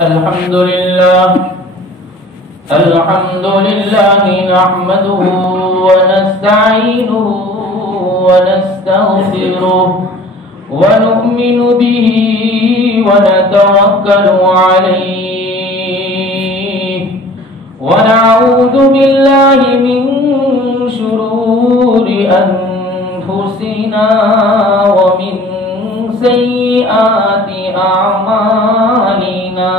الحمد لله نحمده ونستعينه ونستغفره ونؤمن به ونتوكل عليه ونعوذ بالله من شرور أنفسنا ومن سيئات أعمالنا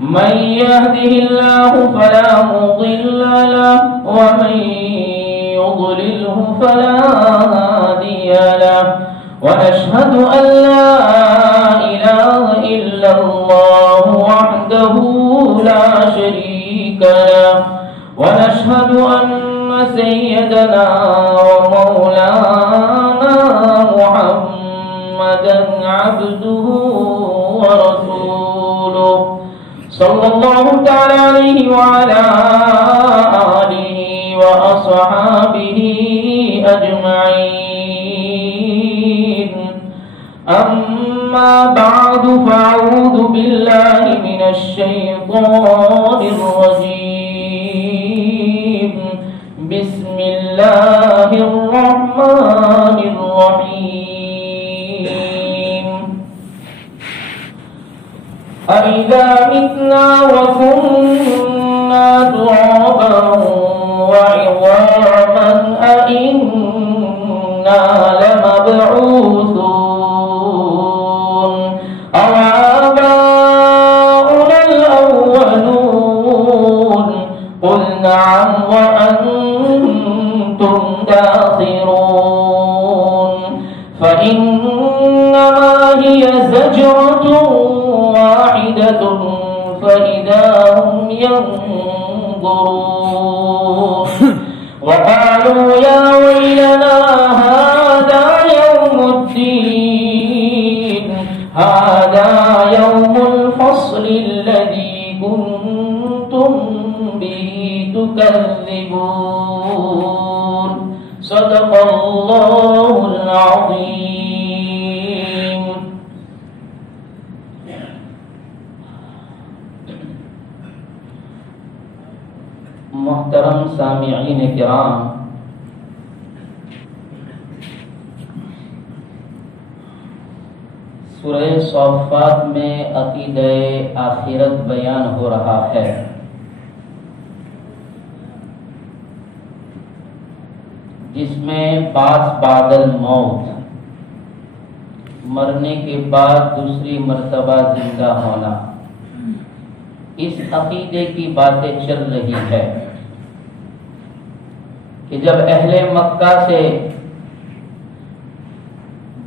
من يهده الله فلا مضل له ومن يضلله فلا هادي له ونشهد أن لا إله إلا الله وحده لا شريك له ونشهد أن سيدنا ومولانا محمدا عبده ورسوله صلى الله تعالى عليه وعلى آله وأصحابه أجمعين أما بعد فأعوذ بالله من الشيطان الرجيم بسم الله الرحمن الرحيم أَإِذَا مِتْنَا وَكُنَّا تُرَابًا وَعِظَامًا أَإِنَّا لَمَبْعُوثُونَ أَوْ آبَاؤُنَا الْأَوَّلُونَ قُلْ نَعَمْ وَأَنْتُمْ دَاخِرُونَ فَإِنَّمَا هِيَ زَجْرَةٌ واحدة فإذا هم ينظرون وقالوا يا ويلنا هذا يوم الدين هذا يوم الفصل الذي كنتم به تكذبون صدق الله العظيم. محترم سامعین کرام، سورہ صافات میں عقیدہ آخرت بیان ہو رہا ہے. جس میں بعد الموت، مرنے کے بعد دوسری مرتبہ زندہ ہونا، اس عقیدے کی باتیں چل رہی ہے کہ جب اہل مکہ سے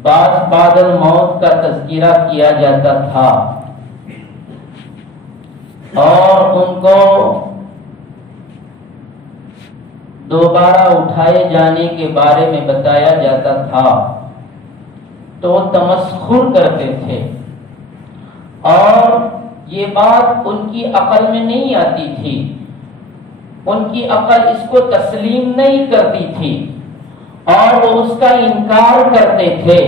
بعد الموت کا تذکرہ کیا جاتا تھا اور ان کو دوبارہ اٹھائے جانے کے بارے میں بتایا جاتا تھا تو وہ تمسخر کرتے تھے اور یہ بات ان کی عقل میں نہیں آتی تھی، ان کی عقل اس کو تسلیم نہیں کرتی تھی اور وہ اس کا انکار کرتے تھے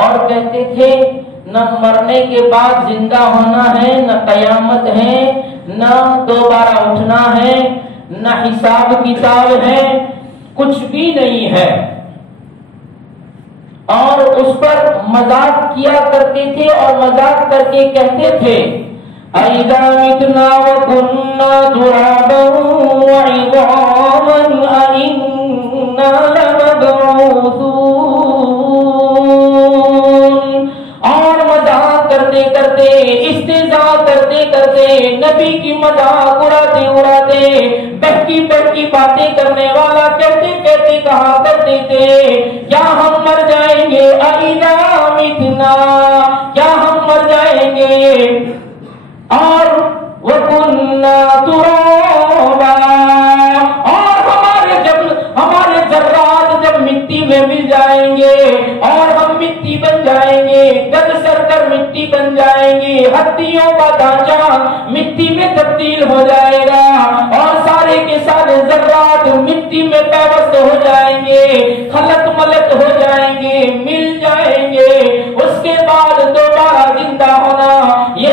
اور کہتے تھے نہ مرنے کے بعد زندہ ہونا ہے، نہ قیامت ہے، نہ دوبارہ اٹھنا ہے، نہ حساب کتاب ہے، کچھ بھی نہیں ہے. اور اس پر مذاق کیا کرتے تھے اور مذاق کر کے کہتے تھے أَإِذَا مِتْنَا وَكُنَّا تُرَابًا وَعِظَامًا أَإِنَّا لَمَبْعُوثُونَ. اور مذاق کرتے کرتے، استہزاء کرتے کرتے، نبی کی مذاق اڑاتے اڑاتے، بہکی بہکی باتیں کرنے والا کہتے کہتے کہا کرتے تھے کیا ہم مر جائیں گے؟ أَإِذَا مِتْنَا، کیا ہم مر جائیں گے؟ اور وَكُنَّا تُرَابًا، اور ہمارے ذرات جب مٹی میں مل جائیں گے اور ہم مٹی بن جائیں گے، گد سر کر مٹی بن جائیں گے، ہڈیوں کا ڈھانچہ مٹی میں تبدیل ہو جائے گا اور سارے کے سارے ذرات مٹی میں پیوست ہو جائیں گے، خلط ملط ہو جائیں گے، مل جائیں گے، اس کے بعد دوبارہ زندہ ہونا یہ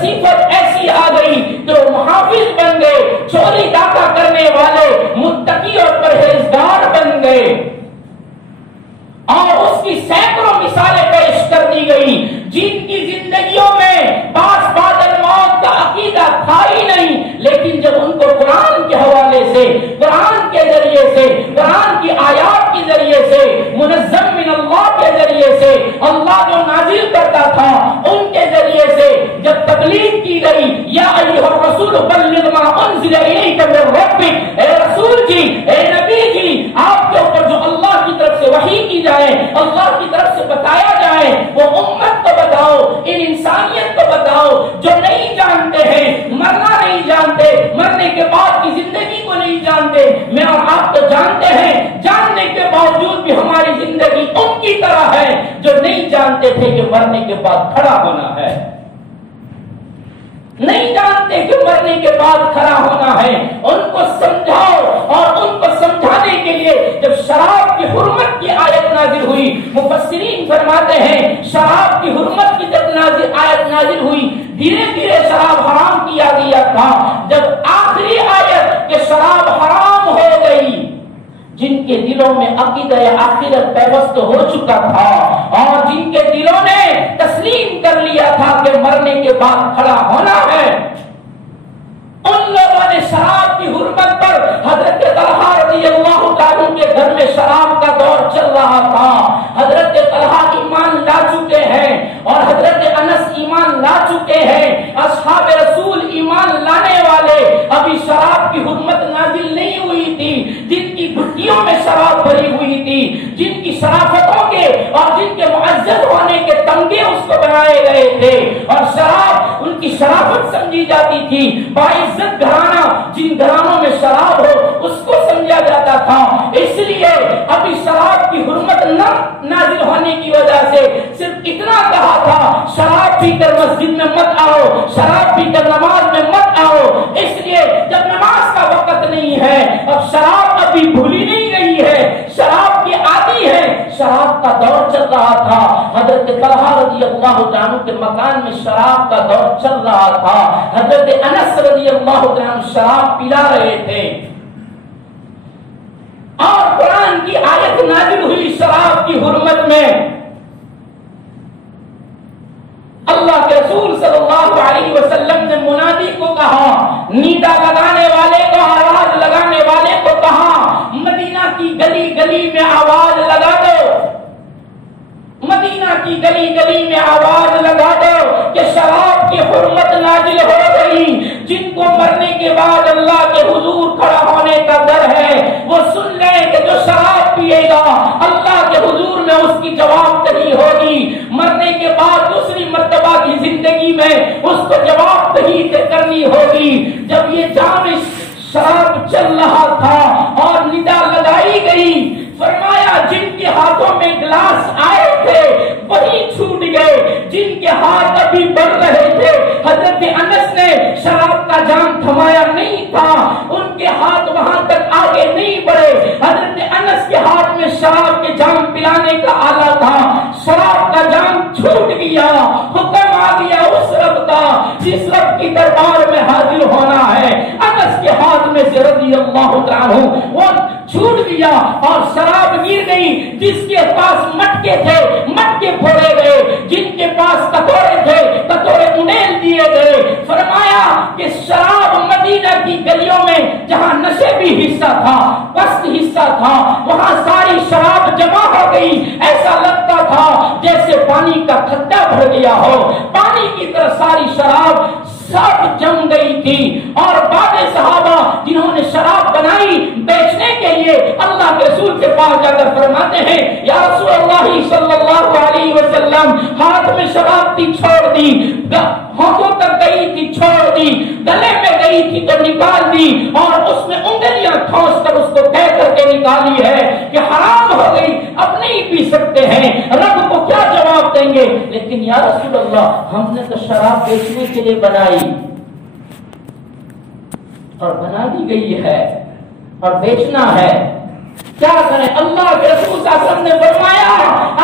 صفت ایسی آ گئی کہ وہ محافظ بن گئے، چوری ڈاکہ کرنے والے متقی اور پرہیزگار بن گئے، اور اس کی سینکڑوں مثالیں پیش کر دی گئی جن کی زندگیوں میں بعد الموت کا عقیدہ تھا ہی نہیں، لیکن جب ان کو قرآن کے حوالے سے، قرآن کے ذریعے سے، قرآن کی آیات کے ذریعے سے، منظم من اللہ کے ذریعے سے، اللہ جو نازل کرتا تھا ان کے ذریعے سے جب تبلیغ کی گئی، یا ایھا الرسول بلغ ما انزل الیک من ربک، اے رسول جی، اے نبی جی، آپ کے اوپر جو اللہ کی طرف سے وحی کی جائے، اللہ کی طرف سے بتایا جائے، وہ امت کو بتاؤ، ان انسانیت کو بتاؤ جو نہیں جانتے ہیں، مرنا نہیں جانتے، مرنے کے بعد کی زندگی کو نہیں جانتے۔ میں اور آپ تو جانتے ہیں، جاننے کے باوجود بھی ہماری زندگی ان کی طرح ہے جو نہیں جانتے تھے کہ مرنے کے بعد کھڑا ہونا ہے، نہیں جانتے کہ مرنے کے بعد کھڑا ہونا ہے۔ ان کو سمجھاؤ، اور ان کو سمجھانے کے لیے جب شراب کی حرمت کی آیت نازل ہوئی، مفسرین فرماتے ہیں شراب کی حرمت کی جب آیت نازل ہوئی، دھیرے دھیرے شراب حرام کیا گیا تھا، جب آخری آیت کہ شراب حرام ہو گئی، جن کے دلوں میں عقیدہ آخرت پیوست ہو چکا تھا، اور جن کے دلوں نے تسلیم کر لیا تھا کہ مرنے کے بعد کھڑا ہونا ہے، ان لوگوں نے شراب کی حرمت پر، حضرت طلحہ رضی اللہ تعالیٰ کے گھر میں شراب کا دور چل رہا تھا، حضرت طلحہ ایمان لا چکے ہیں اور حضرت انس ایمان لا چکے ہیں، اصحاب رسول ایمان لانے والے، ابھی شراب کی حرمت نازل نہیں ہوئی تھی، جن کی گھٹیوں میں شراب بھری ہوئی تھی، جن کی شرافتوں کے اور جن کے معزز ہونے کے تمغے اس کو بنائے گئے تھے، اور شراب ان کی شرافت سمجھی جاتی تھی، باعزت گھرانہ جن گھرانوں میں شراب ہو اس کو سمجھا جاتا تھا، اس لیے ابھی شراب کی حرمت نہ نازل ہونے کی وجہ سے صرف اتنا کہا تھا شراب پی کر مسجد میں مت آؤ، شراب پی کر نماز میں مت آؤ، اس لیے جب نماز کا وقت نہیں ہے، اب شراب ابھی بھولی نہیں گئی ہے، شراب کی عادی ہے، شراب کا دور چل رہا تھا، حضرت طلحہ رضی اللہ عنہ کے مکان میں شراب کا دور چل رہا تھا، حضرت انس رضی اللہ عنہ شراب پلا رہے تھے، اور قرآن کی آیت نازل ہوئی شراب کی حرمت میں، اللہ کے رسول صلی اللہ علیہ وسلم نے منادی کو کہا، نیدا لگانے والے کو، آواز لگانے والے کو کہا، مدینہ کی گلی گلی میں آواز لگا دو، مدینہ کی گلی گلی میں آواز لگا دو کہ شراب کی حرمت نازل ہو گئی، جن کو مرنے کے بعد اللہ کے حضور کھڑا ہونے کا ڈر ہے وہ سن لیں کہ جو شراب پیے گا اللہ کے حضور میں اس کی جواب دہی ہوگی، مرنے کے بعد دوسری مرتبہ کی زندگی میں اس کو جواب دہی کرنی ہوگی۔ جب یہ جام شراب چل رہا تھا اور ندا لگائی گئی، فرمایا جن کے ہاتھوں میں گلاس آئے تھے وہی چھوٹ گئے، جن کے ہاتھ ابھی بڑھ رہے تھے، حضرت انس نے شراب کا جام تھمایا نہیں تھا، ان کے ہاتھ وہاں تک آگے نہیں بڑھے، حضرت انس کے ہاتھ میں شراب کے جام پلانے کا آلہ تھا، شراب کا جام چھوٹ گیا، حکم آ گیا اس رب کا جس رب کی دربار میں حاضر ہونا ہے، انس کے ہاتھ میں سے رضی اللہ عنہ وہ چھوٹ گیا اور شراب گر گئی، جس کے پاس مٹکے تھے مٹکے پھوڑے گئے، جن کے پاس کٹورے تھے کٹورے انیل دیے گئے، فرمایا کہ شراب مدینہ کی گلیوں میں جہاں نشے بھی حصہ تھا، پست حصہ تھا، وہاں ساری شراب جمع ہو گئی، ایسا لگتا تھا جیسے پانی کا کھڈا بھر گیا ہو، پانی کی طرح ساری شراب سب جم گئی تھی، اور بعض صحابہ جنہوں نے شراب بنائی بیچنے کے لیے اللہ کے رسول کے پاس جا کر فرماتے ہیں یا رسول اللہ صلی اللہ علیہ وسلم، ہاتھ میں شراب تھی چھوڑ دی، ہاتھوں تک گئی تھی چھوڑ دی، گلے میں گئی تھی تو نکال دی، اور اس میں انگلیاں ٹھونس کر اس کو کہہ کر کے نکالی ہے کہ حرام ہو گئی، اب نہیں پی سکتے ہیں، رب کو کیا جواب دیں گے؟ لیکن یا رسول اللہ ہم نے تو شراب بیچنے کے لیے بنائی اور بنا دی گئی ہے اور بیچنا ہے، کیا کریں؟ اللہ کے رسول صلی اللہ علیہ وسلم نے فرمایا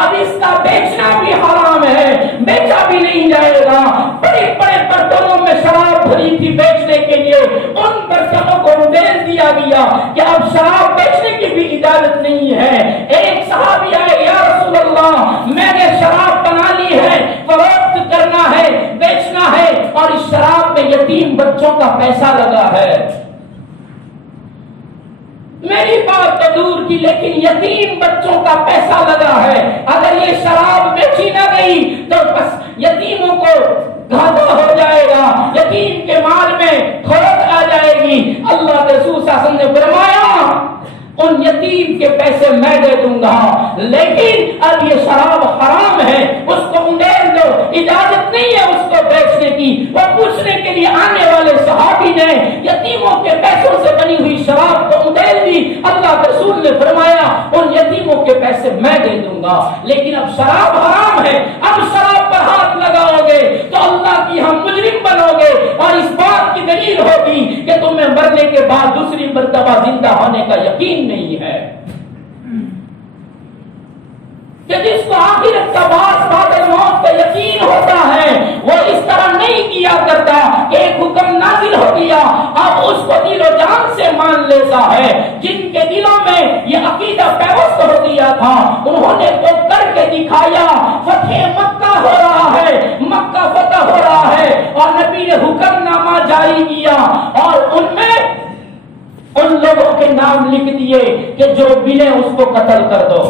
اب اس کا بیچنا بھی حرام ہے، بیچا بھی نہیں جائے گا، بڑے بڑے برتنوں شراب میں یتیم بچوں کا پیسہ لگا ہے. میری بات تو دور کی، لیکن یتیم بچوں کا پیسہ لگا ہے. اگر یہ شراب بیچی نہ گئی تو بس یتیموں کو گھاٹا ہو جائے گا، یتیم کے مال میں کھوٹ آ جائے گی. اللہ کے رسول صلی اللہ علیہ وسلم نے فرمایا ان یتیم کے پیسے میں دے دوں گا، لیکن اب یہ شراب حرام ہے، اس کو انڈیل دو، اجازت نہیں ہے اس کو بیچنے کی. وہ پوچھنے کے لیے آنے والے صحابی نے یتیموں کے پیسوں سے بنی ہوئی شراب کو انڈیل دی. اللہ کے رسول نے فرمایا ان یتیموں کے پیسے میں دے دوں گا، لیکن اب شراب حرام ہے، اب شراب پر ہاتھ لگاؤ گے تو اللہ کی ہم مجرم بنو گے، اور اس بات کی دلیل ہوگی کہ تمہیں مرنے کے بعد دوسری مرتبہ زندہ ہونے کا یقین نہیں ہے. کہ جس کو آخرت کا بعد موت کا یقین ہوتا ہے وہ اس طرح نہیں کیا کرتا کہ ایک حکم نازل ہو گیا اب اس کو دل و جان سے مان لیتا ہے. جن کے دلوں میں یہ عقیدہ پیوست ہو گیا تھا انہوں نے تو کر کے دکھایا. فتح مکہ ہو رہا ہے، مکہ فتح ہو رہا ہے، اور نبی نے حکم نامہ جاری کیا اور ان میں ان لوگوں کے نام لکھ دیے کہ جو ملے اس کو قتل کر دو.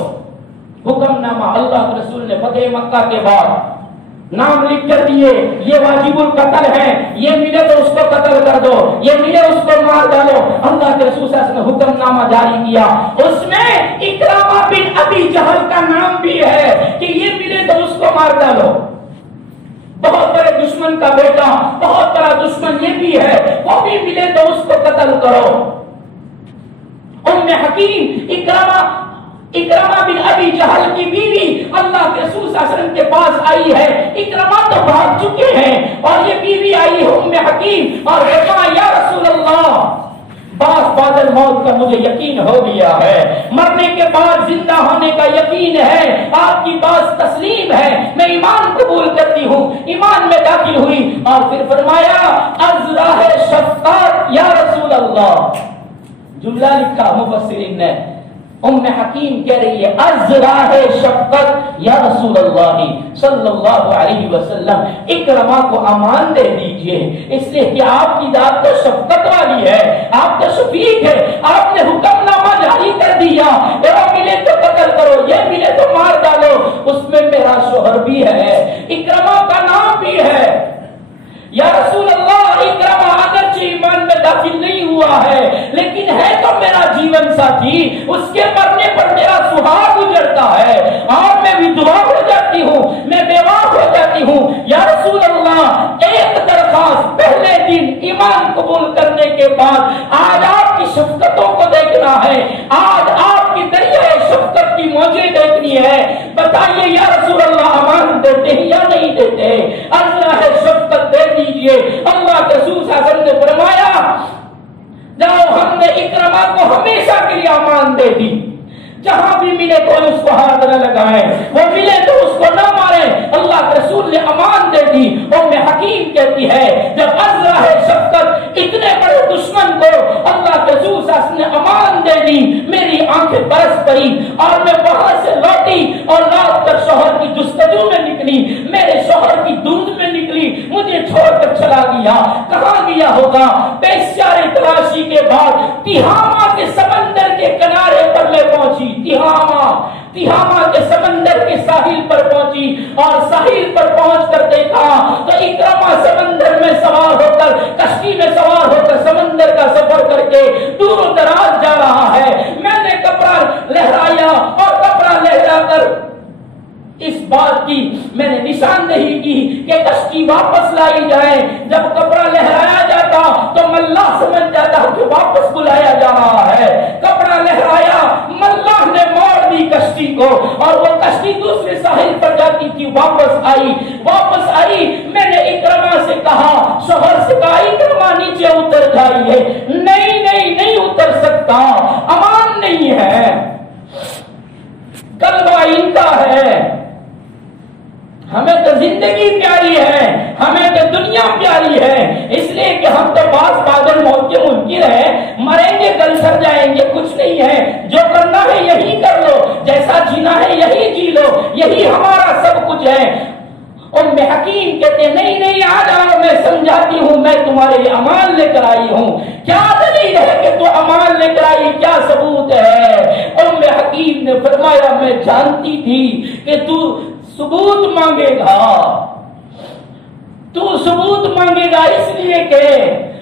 حکم نامہ اللہ کے رسول نے فتح مکہ کے بعد نام لکھ کر دیے، یہ واجب القتل ہے، یہ ملے تو اس کو قتل کر دو، یہ ملے اس کو مار ڈالو. اللہ کے رسول صلی اللہ علیہ وسلم نے حکم نامہ جاری کیا، اس میں اکرامہ بن ابی جہل کا نام بھی ہے کہ یہ ملے تو اس کو مار ڈالو. بہت بڑے دشمن کا بیٹا، بہت بڑا دشمن یہ بھی ہے، وہ بھی ملے تو اس کو قتل کرو. ام حکیم اکرامہ بن ابی جہل کی بیوی اللہ کے رسول صلی اللہ علیہ وسلم کے پاس آئی ہے. اکرامہ تو بھاگ چکے ہیں اور یہ بیوی آئی ہے ام حکیم اور کہا یا رسول اللہ بعد موت کا مجھے یقین ہو گیا ہے، مرنے کے بعد زندہ ہونے کا یقین ہے، آپ کی بات تسلیم ہے، میں ایمان قبول کرتی ہوں. ایمان میں داخل ہوئی اور پھر فرمایا از راہ شفقت یا رسول اللہ. جملہ لکھا مفسرین نے، ام حکیم کہہ رہی ہے از راہ شفقت یا رسول اللہ صلی اللہ علیہ وسلم اکرمہ کو امان دے دیجئے، اس لیے کہ آپ کی ذات تو شفقت والی ہے، آپ تو شفیق ہے. آپ نے حکم نامہ جاری کر دیا، یہ ملے تو قتل کرو، یہ ملے تو مار ڈالو. اس میں میرا شوہر بھی ہے، اکرمہ کا نام بھی ہے. یا رسول اللہ اکرمہ اگرچہ ایمان میں داخل نہیں ہوا ہے لیکن ہے تو میرا جیون ساتھی، اس کے مرنے پر میرا سہاگ گزرتا ہے اور میں ودوا ہو جاتی ہوں، میں بیوہ ہو جاتی ہوں. یا رسول اللہ ایک درخواست، پہلے دن ایمان قبول کرنے کے بعد آج آپ کی شفقتوں کو دیکھنا ہے، آج آپ کی دریائے شفقت کی موجیں دیکھنی ہے. بتائیے یا رسول اللہ امان دیتے ہیں یا نہیں دیتے؟ اللہ شفقت دے دیجئے. اللہ کے رسول صلی اللہ علیہ وسلم نے فرمایا جاؤ ہم نے اکرمہ کو ہمیشہ کے لیے امان دے دی، جہاں بھی ملے کوئی اس کو ہاتھ نہ لگائے، وہ ملے تو اس کو نہ مارے. اللہ کے رسول نے امان دے دی. ام حکیم کہتی ہے جب از راہ شفقت اتنے بڑے دشمن کو اللہ کے رسول صلی اللہ علیہ وسلم نے امان دے دی، میری آنکھیں برس پڑی اور میں وہاں سے لوٹی اور رات تک شوہر کی جستجو میں نکلی، میرے شوہر کی دودھ میں نکلی، مجھے چھوڑ کر چلا گیا. کہاں گیا ہوگا؟ پیشیارے تلاشی کے بعد تہامہ کے سمندر کے کنارے پر میں پہنچی. تہامہ کے سمندر کے ساحل پر پہنچی اور ساحل پر پہنچ کر دیکھا تو اکرمہ سمندر میں سوار ہو کر، کشتی میں سوار ہو کر سمندر کا سفر کر کے دور و دراز جا رہا ہے. میں نے کپڑا لہرایا اور کپڑا لہرا کر اس بات کی میں نے نشاندہی کی کہ کشتی واپس لائی جائے. جب کپڑا لہرایا جاتا تو ملاح سمجھ جاتا کہ واپس بلایا جا رہا ہے. کپڑا لہرایا، ملاح نے موڑ دی کشتی کو اور وہ کشتی دوسرے ساحل پر جاتی تھی. واپس آئی میں نے اکرمہ سے کہا، شوہر سے کہا اکرمہ نیچے اتر جائیے. نہیں اتر سکتا، امان نہیں ہے، کلبہ ان کا ہے. ہمیں تو زندگی پیاری ہے، ہمیں تو دنیا پیاری ہے، اس لیے کہ ہم تو بادل موت کے منکر ہیں، مریں گے کل سر جائیں گے، کچھ نہیں ہے، جو کرنا ہے یہی کر لو، جیسا جینا ہے یہی جی لو، یہی ہمارا سب کچھ ہے. ام حکیم کہتے نہیں آ جاؤ میں سمجھاتی ہوں میں تمہارے لیے امان لے کر آئی ہوں. کیا دلیل ہے کہ تو امان لے کر آئی؟ کیا ثبوت ہے؟ ام حکیم نے فرمایا میں جانتی تھی کہ تو ثبوت مانگے گا. تو ثبوت مانگے گا اس لیے کہ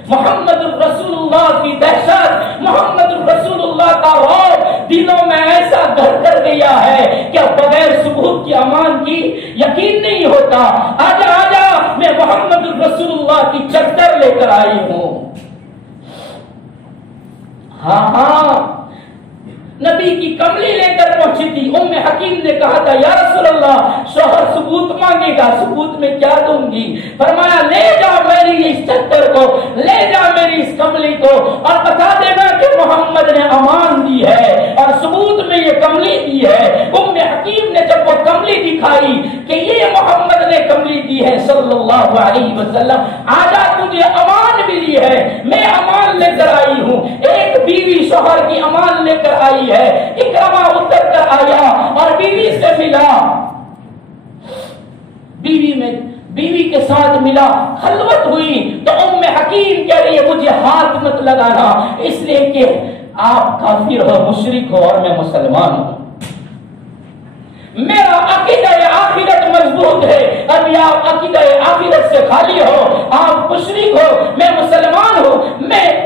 محمد الرسول اللہ کی دہشت، محمد الرسول اللہ کا رعب دلوں میں ایسا گھر کر گیا ہے کہ بغیر ثبوت کی امان کی یقین نہیں ہوتا. آجا آجا میں محمد الرسول اللہ کی چادر لے کر آئی ہوں. ہاں ہاں نبی کی کملی لے کر پہنچی تھی. ام حکیم نے کہا تھا یا رسول اللہ شوہر ثبوت مانگے گا، ثبوت میں کیا دوں گی؟ فرمایا لے جا میری اس چادر کو، لے جا میری اس کملی کو اور بتا دینا کہ محمد نے امان دی ہے اور ثبوت میں یہ کملی دی ہے. ام حکیم نے جب وہ کملی دکھائی کہ یہ محمد نے کملی دی ہے صلی اللہ علیہ وسلم، آجا تجھے امان ملی ہے، میں امان لے کر آئی ہوں. ایک بیوی شوہر کی امان لے کر آئی ہے. اکرمہ اتر کر آیا اور بیوی سے ملا، بیوی کے ساتھ ملا، خلوت ہوئی تو ام حکیم کہہ رہی ہے مجھے ہاتھ مت لگانا اس لیے کہ آپ کافر ہو، مشرک ہو اور میں مسلمان ہوں. میرا عقیدہ آخرت مضبوط ہے. ابھی آپ عقیدہ آخرت سے خالی ہو، آپ مشرک ہو، میں مسلمان ہوں،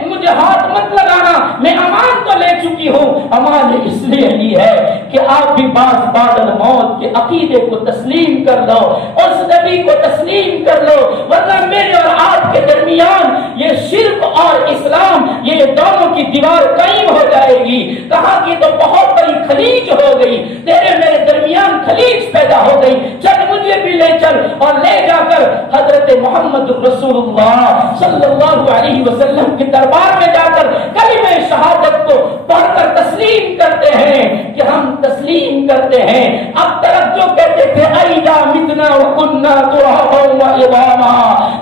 مجھے ہاتھ مت لگانا. میں امان تو لے چکی ہوں. امان اس لیے لی ہے کہ آپ بھی بعد موت کے عقیدے کو تسلیم کر لو، اس نبی کو تسلیم کر لو، ورنہ میرے اور آپ کے درمیان یہ شرک اور اسلام یہ دونوں کی دیوار قائم ہو جائے گی. کہاں کی تو بہت بڑی خلیج ہو گئی، تیرے میرے درمیان خلیج پیدا ہو گئی. چل مجھے بھی لے چل اور لے جا کر حضرت محمد رسول اللہ صلی اللہ علیہ وسلم کے دربار میں جا کر کلمہ شہادت کو پڑھ کر تسلیم کرتے ہیں کہ ہم تسلیم کرتے ہیں. اب طرف جو کہتے تھے ایدا متنا وکننا ترابا وعظاما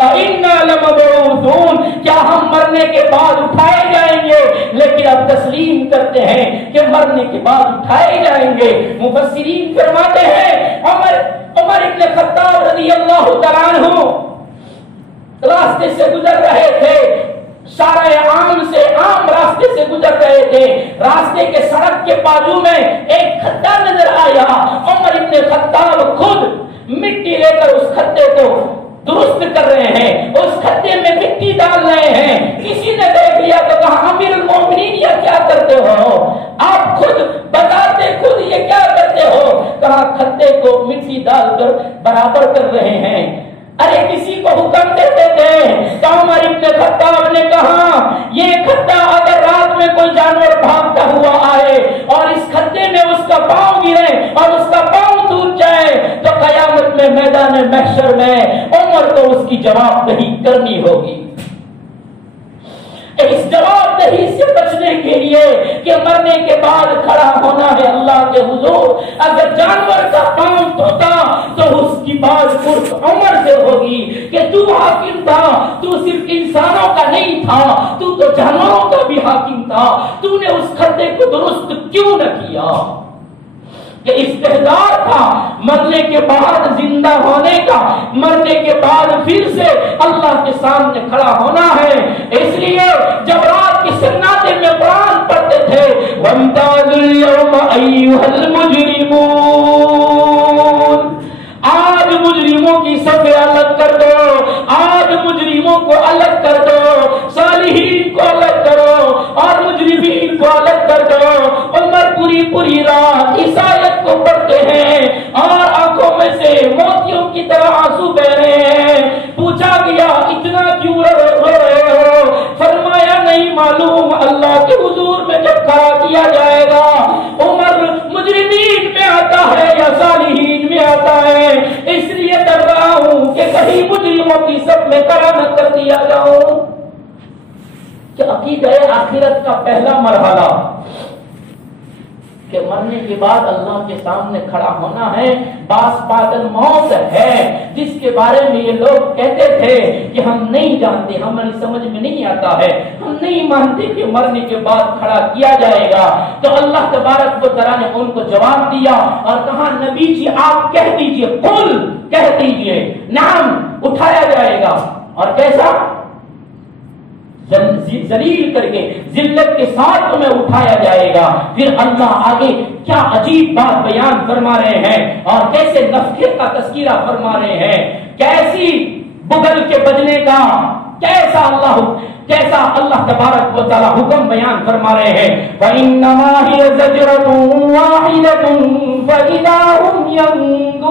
انا لمبعوثون، کیا ہم مرنے کے بعد اٹھائے جائیں گے؟ لیکن اب تسلیم کرتے ہیں کہ مرنے کے بعد اٹھائے جائیں گے. مفسرین فرماتے ہیں عمر ابن خطاب رضی اللہ تعالیٰ عنہ راستے سے گزر رہے تھے، شارع عام راستے سے گزر رہے تھے. راستے کے سڑک کے بازو میں ایک کھڈا نظر آیا. عمر ابن خطاب خود مٹی لے کر اس کھڈے کو درست کر رہے ہیں، اس کھڈے میں مٹی ڈال رہے ہیں. کسی نے دیکھ لیا تو کہا امیر المومنین یہ کیا کرتے ہو؟ آپ خود بتاتے خود یہ کیا کرتے ہو؟ کہا کھڈے کو مٹی ڈال کر برابر کر رہے ہیں. ارے کسی کو حکم دیتے تھے تو عمر ابن خطاب نے کہا یہ کھڈا اگر رات میں کوئی جانور بھاگتا ہوا آئے اور اس کھڈے میں اس کا پاؤں گرے اور اس کا پاؤں ٹوٹ جائے تو قیامت میں میدان محشر میں عمر کو اس کی جواب دہی کرنی ہوگی. اس جواب دہی سے بچنے کے لیے کہ مرنے کے بعد کھڑا ہونا ہے اللہ کے حضور، اگر جانور کا پاؤں ٹوٹا تو اس کی بات صرف عمر سے ہوگی کہ تو حاکم تھا، تو صرف انسانوں کا نہیں تھا، تو جانوروں کا بھی حاکم تھا، تو نے اس کھڈے کو درست کیوں نہ کیا؟ کہ استحضار تھا مرنے کے بعد زندہ ہونے کا، مرنے کے بعد پھر سے اللہ کے سامنے کھڑا ہونا ہے. اس لیے جب رات کی سناٹے میں قرآن پڑھتے تھے وَامْتَازُوا الْيَوْمَ أَيُّهَا الْمُجْرِمُونَ، آج مجرموں کی صفیں الگ کر دو، آج مجرموں کو الگ کر دو، صالحین کو الگ کرو اور مجرمین کو الگ کر دو. عمر پوری رات اس آیت کو پڑھتے ہیں اور آنکھوں میں سے موتیوں کی طرح آنسو بہ رہے ہیں. پوچھا گیا اتنا کیوں رو رہے ہو؟ فرمایا نہیں معلوم، اللہ کے حضور میں جب کھڑا کیا جائے گا عمر مجرمین میں آتا ہے یا صالحین میں آتا ہے، اس لیے ڈر رہا ہوں کہ کہیں مجرموں کی سب میں کھڑا نہ کر دیا جاؤں. کہ عقیدہ آخرت کا پہلا مرحلہ کہ مرنے کے بعد اللہ کے سامنے کھڑا ہونا ہے. باس بادل موت ہے جس کے بارے میں یہ لوگ کہتے تھے کہ ہم نہیں جانتے، ہماری سمجھ میں نہیں آتا ہے، ہم نہیں مانتے کہ مرنے کے بعد کھڑا کیا جائے گا. تو اللہ تبارک و تعالیٰ نے ان کو جواب دیا اور کہا نبی جی آپ کہہ دیجئے، قل کہہ دیجئے نعم اٹھایا جائے گا، اور کیسا؟ ذلیل کر کے ذلت کے ساتھ تمہیں اٹھایا جائے گا۔ پھر اللہ آگے کیا عجیب بات بیان فرما رہے ہیں اور کیسے نفخے کا تذکرہ فرما رہے ہیں، کیسی بغل کے بجنے کا کیسا اللہ تبارک و تعالی حکم بیان فرما رہے ہیں۔ وَإِنَّمَا هِيَ زَجْرَةٌ وَاحِدَةٌ فَإِذَا هُمْ يَنظُرُونَ،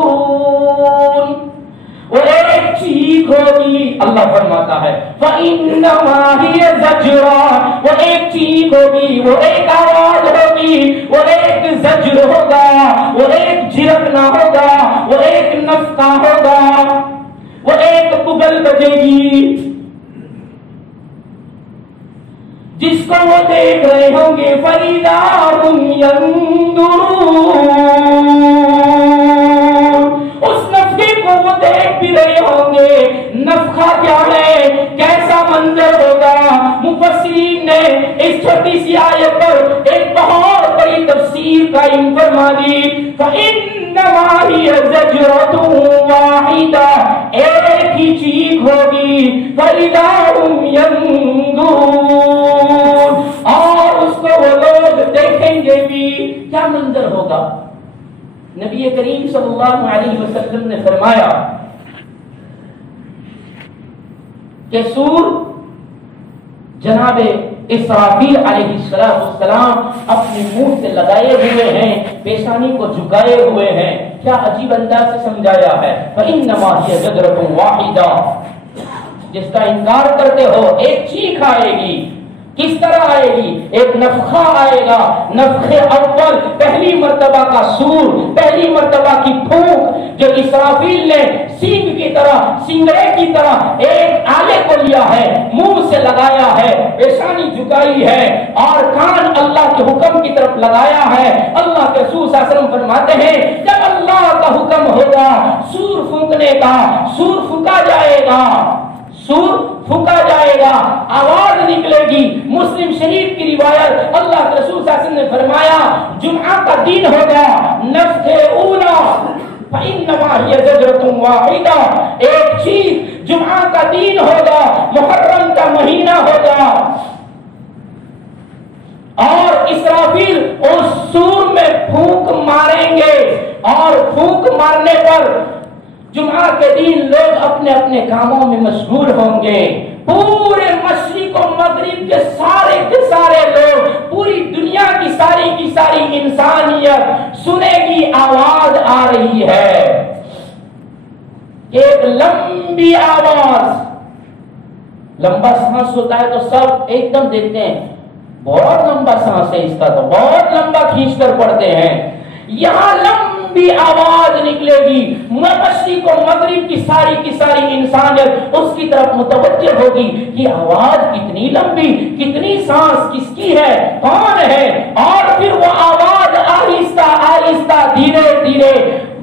وہ ایک چیخ ہوگی، اللہ فرماتا ہے فَإِنَّمَا هِيَ زَجْرَةٌ، وہ ایک چیخ ہوگی، وہ ایک آواز ہوگی، وہ ایک زجر ہوگا، وہ ایک جھڑکنا ہوگا، وہ ایک نفخہ ہوگا، وہ ایک بغل بجے گی جس کو وہ دیکھ رہے ہوں گے۔ فَإِذَا هُمْ يَنظُرُونَ، اس نفخے کو وہ دیکھ بھی رہے ہوں گے۔ نفخہ کیا ہے، کیسا منظر ہوگا؟ مفسرین نے اس چھوٹی سی آیت پر ایک بہت بڑی تفسیر قائم فرما دی۔ فَإِنَّمَا هِيَ زَجْرَةٌ وَاحِدَةٌ، ایک ہی چیخ ہوگی۔ فَإِذَا هُمْ يَنظُرُونَ، اور اس کو وہ لوگ دیکھیں گے بھی۔ کیا منظر ہوگا؟ نبی کریم صلی اللہ علیہ وسلم نے فرمایا کہ سور جناب اسرافیل علیہ السلام اپنے منہ سے لگائے ہوئے ہیں، پیشانی کو جھکائے ہوئے ہیں۔ کیا عجیب انداز سے سمجھایا ہے۔ فَإِنَّمَا هِيَ زَجْرَةٌ وَاحِدَةٌ، جس کا انکار کرتے ہو ایک چیخ آئے گی۔ کس طرح آئے گی؟ ایک نفخہ آئے گا، نفخے اول، پہلی مرتبہ کا سور، پہلی مرتبہ کی پھونک جو اسرافیل نے سینگ کی طرح، سنگڑے کی طرح ایک آلے کو لیا ہے، منہ سے لگایا ہے، پیشانی جھکائی ہے اور کان اللہ کے حکم کی طرف لگایا ہے۔ اللہ کے رسول صلی اللہ علیہ وسلم فرماتے ہیں جب اللہ کا حکم ہوگا سور پھونکنے کا، سور پھونکا جائے گا، سور پھونکا جائے گا، آواز نکلے گی۔ مسلم شریف کی روایت، اللہ کے رسول صلی اللہ علیہ وسلم نے فرمایا جمعہ کا دن ہوگا، نفخ اولا، فإنما هي زجرة واحدة، ایک چیخ، جمعہ کا دن ہوگا، محرم کا مہینہ ہوگا، اور اسرافیل اس سور میں پھونک ماریں گے، اور پھونک مارنے پر جمعہ کے دن لوگ اپنے اپنے کاموں میں مشغول ہوں گے۔ پورے مشرق و مغرب کے سارے لوگ، پوری دنیا کی ساری انسانیت سنے گی آواز آ رہی ہے، ایک لمبی آواز۔ لمبا سانس ہوتا ہے تو سب ایک دم دیکھتے ہیں بہت لمبا سانس ہے اس کا، تو بہت لمبا کھینچ کر پڑتے ہیں۔ یہاں لمبی آواز نکلے گی، مشرق و مغرب کی ساری انسانیت اس کی طرف متوجہ ہوگی۔ یہ آواز کتنی لمبی، کتنی سانس کس کی ہے، کون ہے؟ اور پھر وہ آواز آہستہ آہستہ دھیرے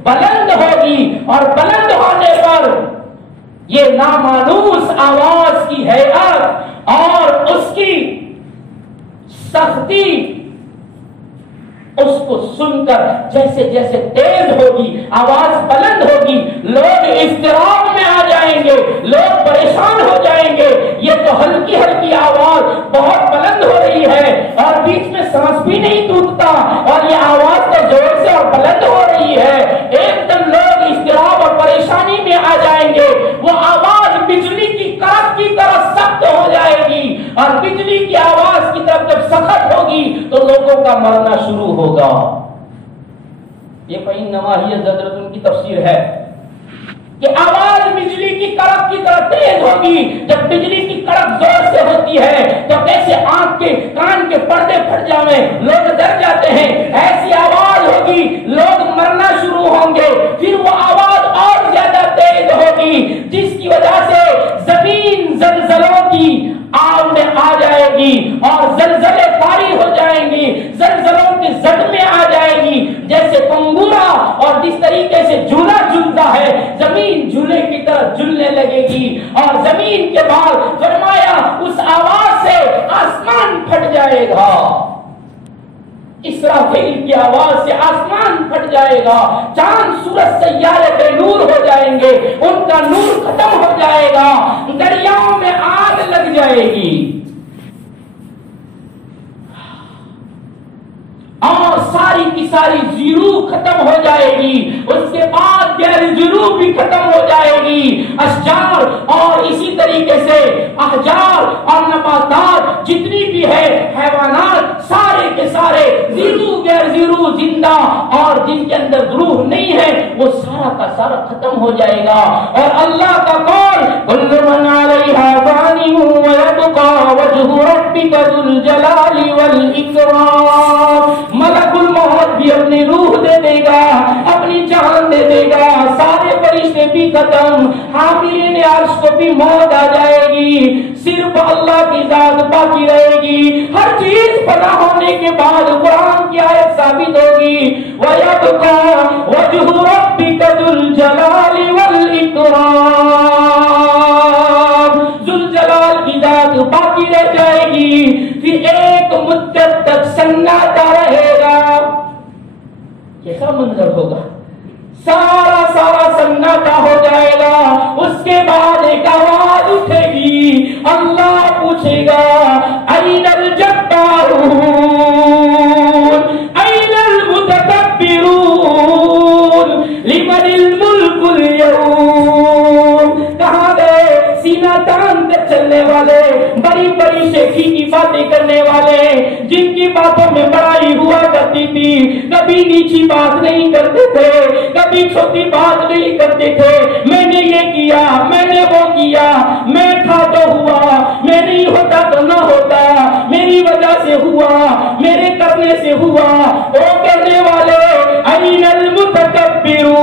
بلند ہوگی، اور بلند ہونے پر یہ نامانوس آواز کی ہیئت اور اس کی سختی اس کو سن کر جیسے تیز ہوگی، آواز بلند ہوگی، لوگ اضطراب میں آ جائیں گے، لوگ پریشان ہو جائیں گے۔ یہ تو ہلکی آواز بہت بلند ہو رہی ہے اور بیچ میں سانس بھی نہیں ٹوٹتا، اور یہ آواز تو زور سے اور بلند ہو رہی ہے۔ ایک دم لوگ اضطراب اور پریشانی میں آ جائیں گے۔ وہ آواز بجلی کی کڑک کی طرح سخت ہو جائے گی، اور بجلی کی آواز کی طرف جب سخت ہوگی تو لوگوں کا مرنا شروع ہوگا۔ یہ فإنما هي زجرة کی تفسیر ہے کہ آواز بجلی کی کڑک کی طرح تیز ہوگی۔ جب بجلی کی کڑک زور سے ہوتی ہے تو کیسے آنکھ کے کان کے پردے پھٹ جاویں، لوگ ڈر جاتے ہیں، ایسی آواز ہوگی، لوگ مرنا شروع ہوں گے۔ پھر وہ آواز اور زیادہ تیز ہوگی جس کی وجہ سے زمین زلزلوں کی آگ میں آ جائے گی، اور زلزلے طاری ہو جائیں گی، زلزلوں کی زد میں آ جائے گی۔ جیسے کنگورا اور جس طریقے سے جھولا جھولتا ہے، زمین جھولے کی طرح جھولنے لگے گی، اور زمین کے بعد فرمایا اس آواز سے آسمان پھٹ جائے گا۔ اسرافیل کی آواز سے آسمان پھٹ جائے گا، چاند سورج سیارے بے نور ہو جائیں گے، ان کا نور ختم ہو جائے گا، جائے گی اور ساری کی ساری زیرو ختم ہو جائے گی، اس کے بعد غیر زیرو بھی ختم ہو جائے گی، اشجار اور اسی طریقے سے احجار اور نباتات جتنی بھی ہے حیوانات سارے کے سارے زیرو غیر زیرو زندہ اور جن کے اندر روح نہیں ہے وہ سارا کا سارا ختم ہو جائے گا۔ اور اللہ کا قول کل من علیہا فان ویبقى وجہ ربک ذو الجلال والاکرام۔ ملک الموت بھی اپنی روح دے دے گا، اپنی جان دے دے گا، سارے فرشتے بھی ختم، حاملین عرش کو بھی موت آ جائے گی، صرف اللہ کی ذات باقی رہے گی۔ ہر چیز فنا ہونے کے بعد قرآن کی آیت ثابت ہوگی وَيَبْقَى وَجْهُ رَبِّكَ ذُو الْجَلَالِ وَالْإِكْرَامِ، ذو الجلال کی ذات باقی رہ جائے گی، پھر ایک مدت تک سناٹا رہے گا۔ کیسا منظر ہوگا؟ سارا سناٹا ہو جائے گا، اس کے بعد ایک آواز اٹھے گی، اللہ پوچھے گا اَيْنَ الْجَبَّارُونَ اَيْنَ الْمُتَكَبِّرُونَ لِمَنِ الْمُلْكُ الْيَوْمَ، کہاں گئے سینہ تان کر چلنے والے، بڑی بڑی شیخی کی باتیں کرنے والے، جن کی باتوں میں بڑائی ہوا کرتی تھی، کبھی نیچی بات نہیں کرتے تھے، کبھی چھوٹی بات نہیں کرتے تھے، میں نے یہ کیا، میں نے وہ کیا، میں تھا تو ہوا، میں نہیں ہوتا تو نہ ہوتا، میری وجہ سے ہوا، میرے کرنے سے ہوا، وہ کرنے والے اَيْنَ الْمُتَكَبِّرُونَ،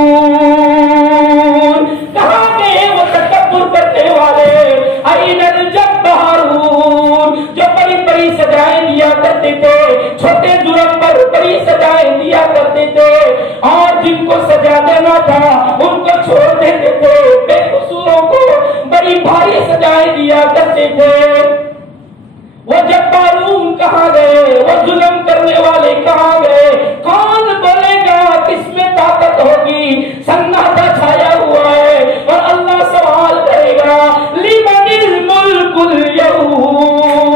کہاں گئے وہ تکبر کرنے والے، اَيْنَ الْجَبَّارُونَ، جو بڑی بڑی سجائیں دیا کرتے تھے، چھوٹے جرم پر بڑی سجائیں دیا کرتے تھے، اور جن کو سجا دینا تھا ان کو چھوڑ دیتے تھے، بے قصوروں کو بڑی بھاری سجائیں دیا کرتے تھے۔ وہ جبارون کہاں گئے، وہ ظلم کرنے والے کہاں گئے، کون بولے گا، کس میں طاقت ہوگی؟ سناٹا چھایا ہوا ہے اور اللہ سوال کرے گا لمن الملک اليوم،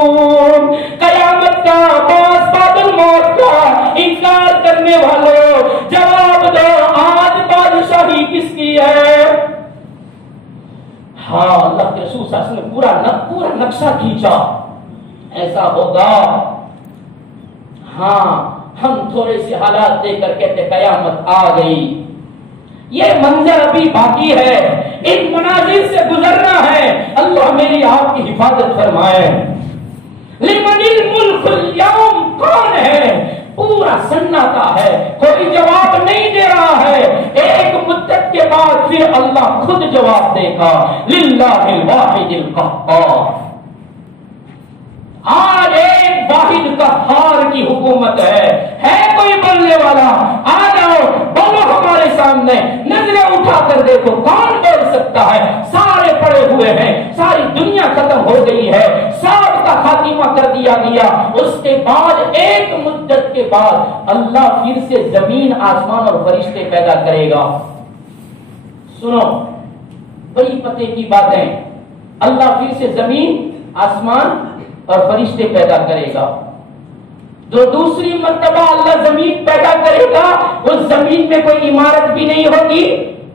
قیامت کا باس بعد الموت کا انکار کرنے والوں جواب دو، آج بادشاہی کس کی ہے؟ ہاں اللہ کے رسول صلی اللہ علیہ وسلم نے پورا نقشہ کھینچا، ایسا ہوگا۔ ہاں ہم تھوڑے سے حالات دے کر کہتے قیامت آ گئی، یہ منظر ابھی باقی ہے، ان مناظر سے گزرنا ہے، اللہ میری آپ کی حفاظت فرمائے۔ لمن الملک اليوم، کون ہے؟ پورا سناٹا ہے، کوئی جواب نہیں دے رہا ہے، ایک مدت کے بعد پھر اللہ خود جواب دے گا، للہ الواحد القہار، آج ایک واحد قہار کی حکومت ہے کوئی بولنے والا؟ آ جاؤ بولو ہمارے سامنے، نظریں اٹھا کر دیکھو کون بول سکتا ہے؟ سارے پڑے ہوئے ہیں، ساری دنیا ختم ہو گئی ہے، سب کا خاتمہ کر دیا گیا، اس کے بعد ایک مدت کے بعد اللہ پھر سے زمین آسمان اور فرشتے پیدا کرے گا۔ سنو بڑی پتے کی باتیں، اللہ پھر سے زمین آسمان اور فرشتے پیدا کرے گا، جو دوسری مرتبہ اللہ زمین پیدا کرے گا، اس زمین میں کوئی عمارت بھی نہیں ہوگی،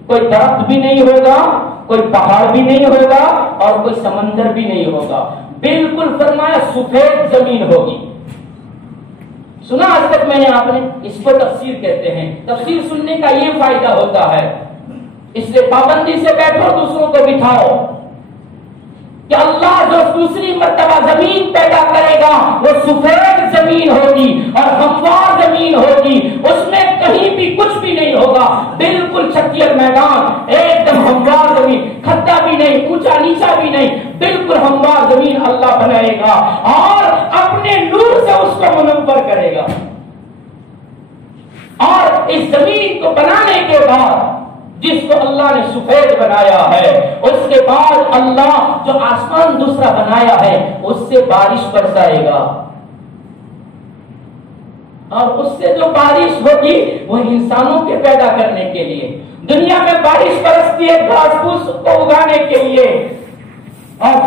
کوئی درخت بھی نہیں ہوگا، کوئی پہاڑ بھی نہیں ہوگا اور کوئی سمندر بھی نہیں ہوگا، بالکل فرمایا سفید زمین ہوگی۔ سنا آج تک میں نے، آپ نے اس کو تفسیر کہتے ہیں، تفسیر سننے کا یہ فائدہ ہوتا ہے، اس لیے پابندی سے بیٹھو، دوسروں کو بٹھاؤ کہ اللہ جو دوسری مرتبہ زمین پیدا کرے گا وہ سفید زمین ہوگی اور ہموار زمین ہوگی، اس میں کہیں بھی کچھ بھی نہیں ہوگا، بالکل چکیر میدان، ایک دم ہموار زمین، کھڈا بھی نہیں، اونچا نیچا بھی نہیں، بالکل ہموار زمین اللہ بنائے گا اور اپنے نور سے اس کو منور کرے گا۔ اور اس زمین کو بنانے کے بعد جس کو اللہ نے سفید بنایا ہے، اس کے بعد اللہ جو آسمان دوسرا بنایا ہے اس سے بارش برسائے گا، اور اس سے جو بارش ہوگی وہ انسانوں کے پیدا کرنے کے لیے، دنیا میں بارش برستی ہے گھاس پھوس کو اگانے کے لیے اور